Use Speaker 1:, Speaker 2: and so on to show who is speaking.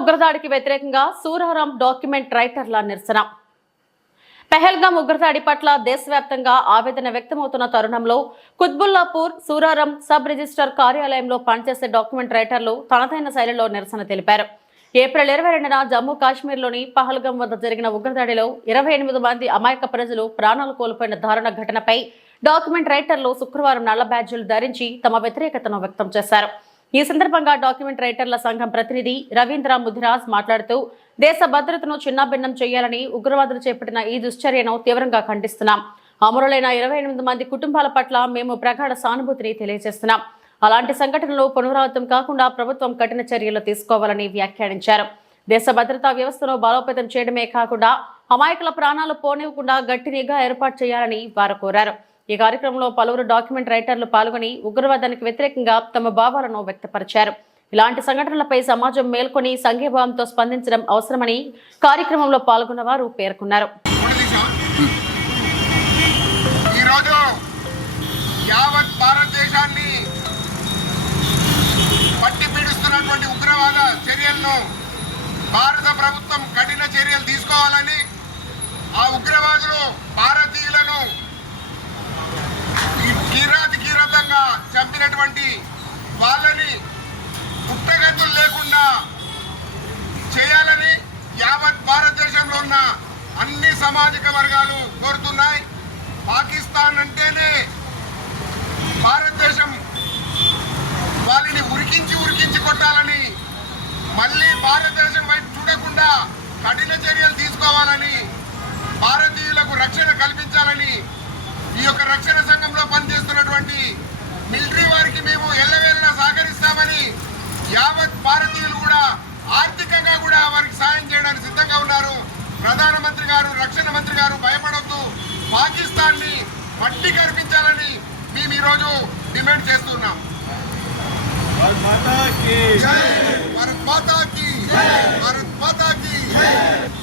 Speaker 1: ఉగ్రదాడికి వ్యతిరేకంగా సూరారాం డాక్యుమెంట్ రైటర్ల నిరసన. పెహల్గాం ఉగ్రదాడి పట్ల దేశవ్యాప్తంగా ఆవేదన వ్యక్తమవుతున్న తరుణంలో కుత్బుల్లాపూర్ సూరారం సబ్ రిజిస్టర్ కార్యాలయంలో పనిచేసే డాక్యుమెంట్ రైటర్లు తనదైన శైలిలో నిరసన తెలిపారు. ఏప్రిల్ ఇరవై రెండున జమ్మూ కాశ్మీర్లోని పహల్గాం వద్ద జరిగిన ఉగ్రదాడిలో ఇరవై ఎనిమిది మంది అమాయక ప్రజలు ప్రాణాలు కోల్పోయిన దారుణ ఘటనపై డాక్యుమెంట్ రైటర్లు శుక్రవారం నల్ల బ్యాడ్జీలు ధరించి తమ వ్యతిరేకతను వ్యక్తం చేశారు. ఈ సందర్భంగా డాక్యుమెంట్ రైటర్ల సంఘం ప్రతినిధి రవీంద్ర ముదిరాజ్ మాట్లాడుతూ దేశ భద్రతను చిన్నాభిన్నం చేయాలని ఉగ్రవాదులు చేపట్టిన ఈ దుశ్చర్యను తీవ్రంగా ఖండిస్తున్నాం. అమరులైన ఇరవై ఎనిమిది మంది కుటుంబాల పట్ల మేము ప్రగాఢ సానుభూతిని తెలియజేస్తున్నాం. అలాంటి సంఘటనలు పునరావృతం కాకుండా ప్రభుత్వం కఠిన చర్యలు తీసుకోవాలని వ్యాఖ్యానించారు. దేశ భద్రతా వ్యవస్థను బలోపేతం చేయడమే కాకుండా అమాయకుల ప్రాణాలు పోనివ్వకుండా గట్టి నిఘా ఏర్పాటు చేయాలని వారు కోరారు. ఈ కార్యక్రమంలో పలువురు డాక్యుమెంట్ రైటర్లు పాల్గొని ఉగ్రవాదానికి వ్యతిరేకంగా తమ భావాలను వ్యక్తపరిచారు. ఇలాంటి సంఘటనలపై సమాజం మేల్కొని సంఘీభావంతో స్పందించడం అవసరమని కార్యక్రమంలో పాల్గొన్న వారు పేర్కొన్నారు
Speaker 2: ఈరోజు యావత్ భారతదేశాన్ని పట్టి పీడిస్తున్నటువంటి ఉగ్రవాద చర్యలను భారత ప్రభుత్వం కఠిన చర్యలు తీసుకోవాలని కీరాతి చంపినటువంటి వాళ్ళని పుట్టగతులు లేకుండా చేయాలని యావత్ భారతదేశంలో ఉన్న అన్ని సామాజిక వర్గాలు కోరుతున్నాయి. పాకిస్తాన్ అంటేనే భారతదేశం. వాళ్ళని ఉరికించి ఉరికించి కొట్టాలని మళ్ళీ భారతదేశం వైపు చూడకుండా కఠిన చర్యలు తీసుకోవాలని భారత రక్షణ కల్పించాలని ఈ యొక్క రక్షణ సంఘంలో పనిచేస్తున్నటువంటి వారికి మేము ఎల్లవేళలా సహకరిస్తామని యావత్ భారతీయులు కూడా ఆర్థికంగా కూడా వారికి సాయం చేయడానికి సిద్ధంగా ఉన్నారు. ప్రధానమంత్రి గారు రక్షణ మంత్రి గారు భయపడొద్దు. పాకిస్తాన్ని మట్టి కనిపించాలని మేము ఈరోజు డిమాండ్ చేస్తున్నాం